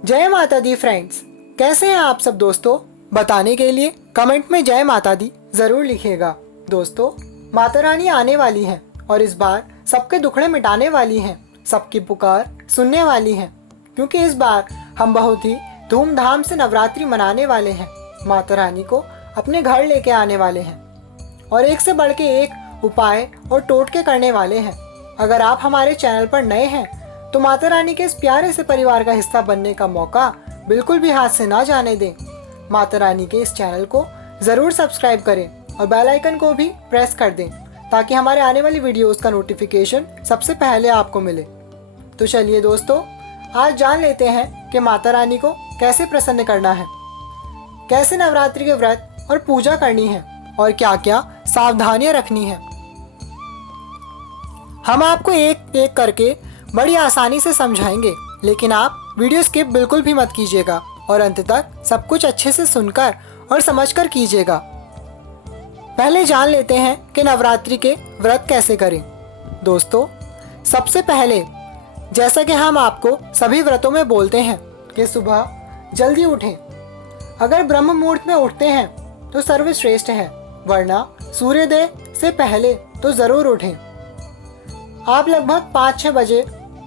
जय माता दी फ्रेंड्स, कैसे हैं आप सब दोस्तों। बताने के लिए कमेंट में जय माता दी जरूर लिखिएगा। दोस्तों, माता रानी आने वाली हैं और इस बार सबके दुखड़े मिटाने वाली हैं, सबकी पुकार सुनने वाली हैं, क्योंकि इस बार हम बहुत ही धूमधाम से नवरात्रि मनाने वाले हैं। माता रानी को अपने घर लेके आने वाले हैं और एक से बढ़ के एक उपाय और टोटके करने वाले हैं। अगर आप हमारे चैनल पर नए हैं तो माता रानी के इस प्यारे से परिवार का हिस्सा बनने का मौका बिल्कुल भी हाथ से ना जाने दें। माता रानी के इस चैनल को ज़रूर सब्सक्राइब करें और बेल आइकन को भी प्रेस कर दें ताकि हमारे आने वाली वीडियोस का नोटिफिकेशन सबसे पहले आपको मिले। तो चलिए दोस्तों, आज जान लेते हैं कि माता रानी को कैसे प्रसन्न करना है, कैसे नवरात्रि के व्रत और पूजा करनी है और क्या क्या सावधानियां रखनी है। हम आपको एक एक करके बड़ी आसानी से समझाएंगे, लेकिन आप वीडियो स्किप बिल्कुल भी मत कीजिएगा और अंत तक सब कुछ अच्छे से सुनकर और समझकर कीजिएगा। पहले जान लेते हैं कि नवरात्रि के व्रत कैसे करें। दोस्तों, सबसे पहले जैसा कि हम आपको सभी व्रतों में बोलते हैं कि सुबह जल्दी उठें। अगर ब्रह्म मुहूर्त में उठते हैं तो सर्वश्रेष्ठ है, वरना सूर्योदय से पहले तो ज़रूर उठें। आप लगभग 5-6 बजे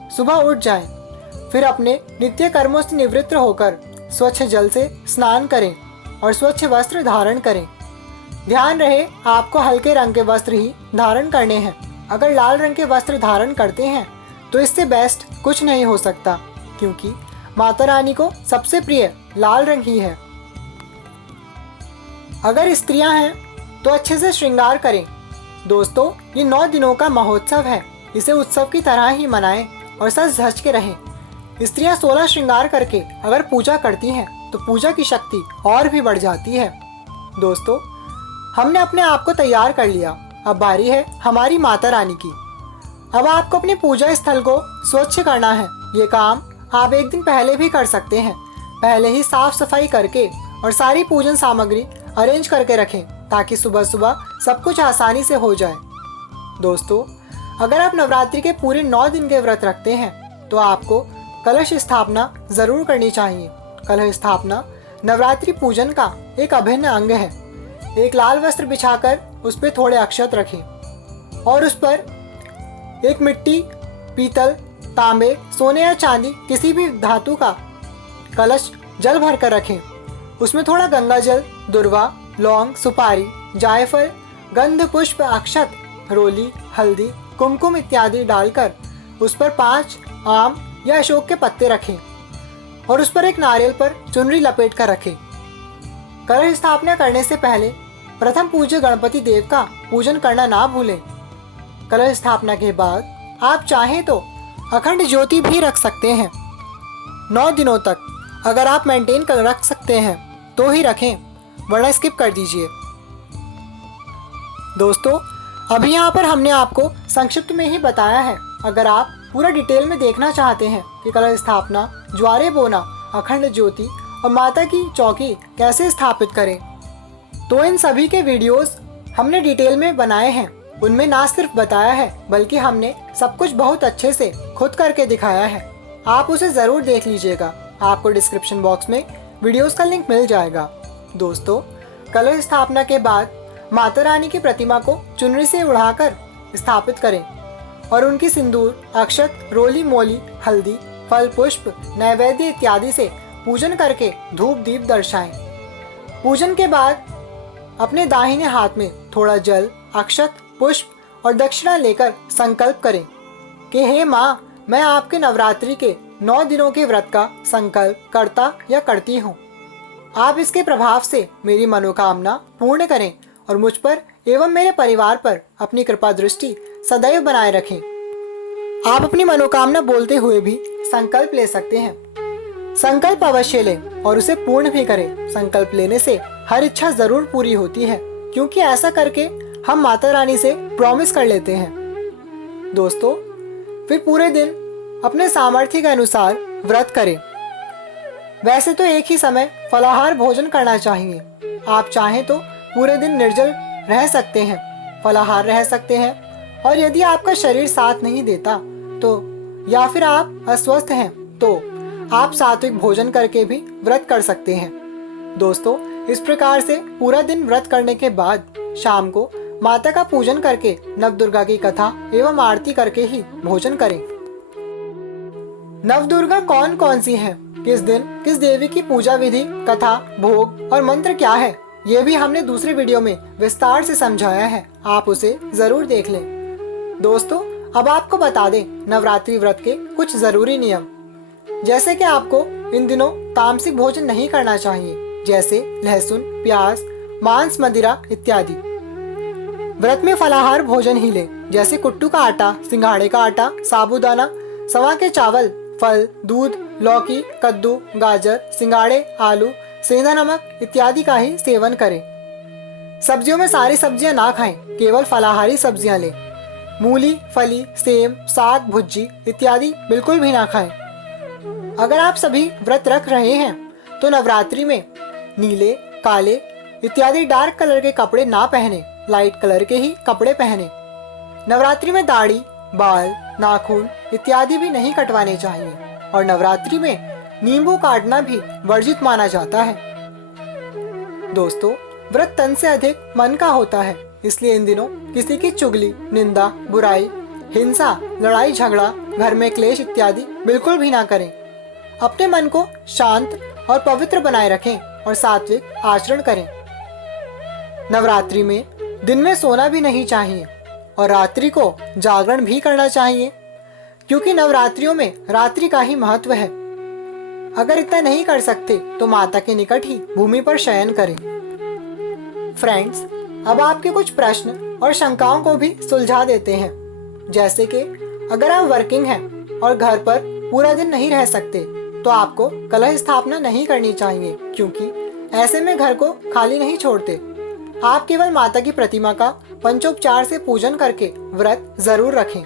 सुबह उठ जाएं, फिर अपने नित्य कर्मों से निवृत्त होकर स्वच्छ जल से स्नान करें और स्वच्छ वस्त्र धारण करें। ध्यान रहे, आपको हल्के रंग के वस्त्र ही धारण करने हैं। अगर लाल रंग के वस्त्र धारण करते हैं तो इससे बेस्ट कुछ नहीं हो सकता, क्योंकि माता रानी को सबसे प्रिय लाल रंग ही है। अगर स्त्रियां हैं तो अच्छे से श्रृंगार करें। दोस्तों, ये 9 दिनों का महोत्सव है, इसे उत्सव की तरह ही मनाएं और सज धज के रहें। स्त्रियां 16 श्रृंगार करके अगर पूजा करती हैं तो पूजा की शक्ति और भी बढ़ जाती है। दोस्तों, हमने अपने आप को तैयार कर लिया, अब बारी है हमारी माता रानी की। अब आपको अपने पूजा स्थल को स्वच्छ करना है। ये काम आप एक दिन पहले भी कर सकते हैं। पहले ही साफ सफाई करके और सारी पूजन सामग्री अरेंज करके रखें ताकि सुबह सुबह सब कुछ आसानी से हो जाए। दोस्तों, अगर आप नवरात्रि के पूरे 9 दिन के व्रत रखते हैं तो आपको कलश स्थापना जरूर करनी चाहिए। कलश स्थापना नवरात्रि पूजन का एक अभिन्न अंग है। एक लाल वस्त्र बिछाकर उस पर थोड़े अक्षत रखें और उस पर एक मिट्टी, पीतल, तांबे, सोने या चांदी किसी भी धातु का कलश जल भर कर रखें। उसमें थोड़ा गंगा जल, दुर्वा, लौंग, सुपारी, जायफल, गंध पुष्प, अक्षत, रोली, हल्दी, कुमकुम इत्यादि डालकर उस पर 5 आम या अशोक के पत्ते रखें और उस पर एक नारियल पर चुनरी लपेट कर रखें। कलश स्थापना करने से पहले प्रथम पूज्य गणपति देव का पूजन करना ना भूलें। कलश स्थापना के बाद आप चाहें तो अखंड ज्योति भी रख सकते हैं। 9 दिनों तक अगर आप मेंटेन कर रख सकते हैं तो ही रखें, वरना स्किप कर दीजिए। दोस्तों, अभी यहाँ पर हमने आपको संक्षिप्त में ही बताया है। अगर आप पूरा डिटेल में देखना चाहते हैं कि कलश स्थापना, ज्वारे बोना, अखंड ज्योति और माता की चौकी कैसे स्थापित करें, तो इन सभी के वीडियोस हमने डिटेल में बनाए हैं। उनमें ना सिर्फ बताया है बल्कि हमने सब कुछ बहुत अच्छे से खुद करके दिखाया है। आप उसे ज़रूर देख लीजिएगा, आपको डिस्क्रिप्शन बॉक्स में वीडियोस का लिंक मिल जाएगा। दोस्तों, कलश स्थापना के बाद माता रानी की प्रतिमा को चुनरी से उड़ाकर स्थापित करें और उनकी सिंदूर, अक्षत, रोली मोली, हल्दी, फल पुष्प, नैवेद्य इत्यादि से पूजन करके धूप दीप दर्शाएं। पूजन के बाद अपने दाहिने हाथ में थोड़ा जल, अक्षत, पुष्प और दक्षिणा लेकर संकल्प करें कि हे माँ, मैं आपके नवरात्रि के 9 दिनों के व्रत का संकल्प करता या करती हूँ। आप इसके प्रभाव से मेरी मनोकामना पूर्ण करें और मुझ पर एवं मेरे परिवार पर अपनी कृपा दृष्टि सदैव बनाए रखें। आप अपनी मनोकामना बोलते हुए भी संकल्प ले सकते हैं। संकल्प अवश्य लें और उसे पूर्ण भी करें। संकल्प लेने से हर इच्छा जरूर पूरी होती है, क्योंकि ऐसा करके हम माता रानी से प्रॉमिस कर लेते हैं। दोस्तों, फिर पूरे दिन अपने सामर्थ्य के अनुसार व्रत करें। वैसे तो एक ही समय फलाहार भोजन करना चाहिए। आप चाहें तो पूरे दिन निर्जल रह सकते हैं, फलाहार रह सकते हैं, और यदि आपका शरीर साथ नहीं देता तो या फिर आप अस्वस्थ हैं तो आप सात्विक भोजन करके भी व्रत कर सकते हैं। दोस्तों, इस प्रकार से पूरा दिन व्रत करने के बाद शाम को माता का पूजन करके नवदुर्गा की कथा एवं आरती करके ही भोजन करें। नवदुर्गा कौन कौन सी हैं? किस दिन किस देवी की पूजा विधि, कथा, भोग और मंत्र क्या है, ये भी हमने दूसरे वीडियो में विस्तार से समझाया है, आप उसे जरूर देख लें। दोस्तों, अब आपको बता दें नवरात्रि व्रत के कुछ जरूरी नियम, जैसे कि आपको इन दिनों तामसिक भोजन नहीं करना चाहिए, जैसे लहसुन, प्याज, मांस, मदिरा इत्यादि। व्रत में फलाहार भोजन ही लें, जैसे कुट्टू का आटा, सिंघाड़े का आटा, साबूदाना, सवा के चावल, फल, दूध, लौकी, कद्दू, गाजर, सिंघाड़े, आलू, सेंधा नमक इत्यादि का ही सेवन करें। सब्जियों में सारी सब्जियां ना खाएं, केवल फलाहारी सब्जियां लें। मूली, फली, सेम, साग, भुज्जी इत्यादि बिल्कुल भी ना खाएं। अगर आप सभी व्रत रख रहे हैं तो नवरात्रि में नीले, काले इत्यादि डार्क कलर के कपड़े ना पहने, लाइट कलर के ही कपड़े पहने। नवरात्रि में दाढ़ी, बाल, नाखून इत्यादि भी नहीं कटवाने चाहिए और नवरात्रि में नींबू काटना भी वर्जित माना जाता है। दोस्तों, व्रत तन से अधिक मन का होता है, इसलिए इन दिनों किसी की चुगली, निंदा, बुराई, हिंसा, लड़ाई झगड़ा, घर में क्लेश इत्यादि बिल्कुल भी ना करें। अपने मन को शांत और पवित्र बनाए रखें और सात्विक आचरण करें। नवरात्रि में दिन में सोना भी नहीं चाहिए और रात्रि को जागरण भी करना चाहिए, क्योंकि नवरात्रियों में रात्रि का ही महत्व है। अगर इतना नहीं कर सकते तो माता के निकट ही भूमि पर शयन करें। फ्रेंड्स, अब आपके कुछ प्रश्न और शंकाओं को भी सुलझा देते हैं, जैसे कि अगर आप वर्किंग हैं और घर पर पूरा दिन नहीं रह सकते तो आपको कलश स्थापना नहीं करनी चाहिए, क्योंकि ऐसे में घर को खाली नहीं छोड़ते। आप केवल माता की प्रतिमा का पंचोपचार से पूजन करके व्रत जरूर रखें।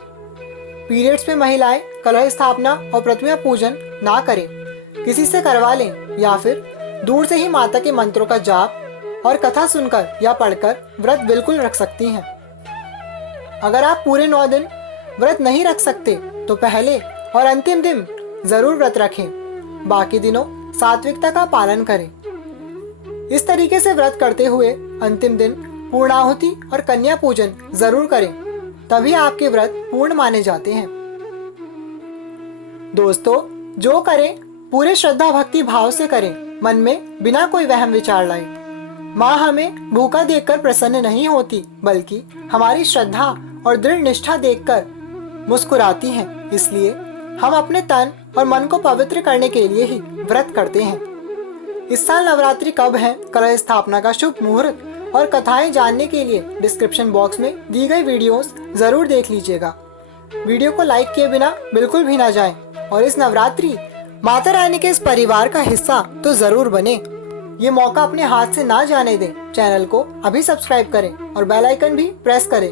पीरियड्स में महिलाएं कलश स्थापना और प्रतिमा पूजन ना करें, किसी से करवा लें या फिर दूर से ही माता के मंत्रों का जाप और कथा सुनकर या पढ़कर व्रत बिल्कुल रख सकती हैं। अगर आप पूरे 9 दिन व्रत नहीं रख सकते तो पहले और अंतिम दिन जरूर व्रत रखें, बाकी दिनों सात्विकता का पालन करें। इस तरीके से व्रत करते हुए अंतिम दिन पूर्णाहुति और कन्या पूजन जरूर करें, तभी आपके व्रत पूर्ण माने जाते हैं। दोस्तों, जो करें पूरे श्रद्धा भक्ति भाव से करें, मन में बिना कोई वहम विचार लाए। माँ हमें भूखा देखकर प्रसन्न नहीं होती, बल्कि हमारी श्रद्धा और दृढ़ निष्ठा देखकर मुस्कुराती हैं। इसलिए हम अपने तन और मन को पवित्र करने के लिए ही व्रत करते हैं। इस साल नवरात्रि कब है, कलश स्थापना का शुभ मुहूर्त और कथाएं जानने के लिए डिस्क्रिप्शन बॉक्स में दी गई वीडियोस जरूर देख लीजिएगा। वीडियो को लाइक किए बिना बिल्कुल भी ना जाएं और इस नवरात्रि माता रानी के इस परिवार का हिस्सा तो जरूर बने। ये मौका अपने हाथ से ना जाने दें। चैनल को अभी सब्सक्राइब करें और बेल आइकन भी प्रेस करें,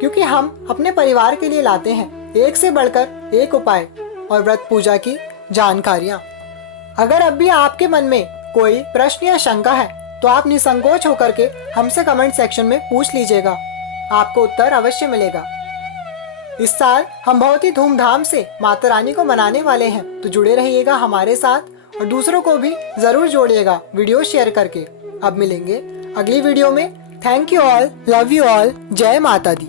क्योंकि हम अपने परिवार के लिए लाते हैं एक से बढ़कर एक उपाय और व्रत पूजा की जानकारियाँ। अगर अब भी आपके मन में कोई प्रश्न या शंका है तो आप निसंकोच होकर के हमसे कमेंट सेक्शन में पूछ लीजिएगा, आपको उत्तर अवश्य मिलेगा। इस साल हम बहुत ही धूमधाम से माता रानी को मनाने वाले हैं, तो जुड़े रहिएगा हमारे साथ और दूसरों को भी जरूर जोड़िएगा वीडियो शेयर करके। अब मिलेंगे अगली वीडियो में। Thank you all, love you all, जय माता दी।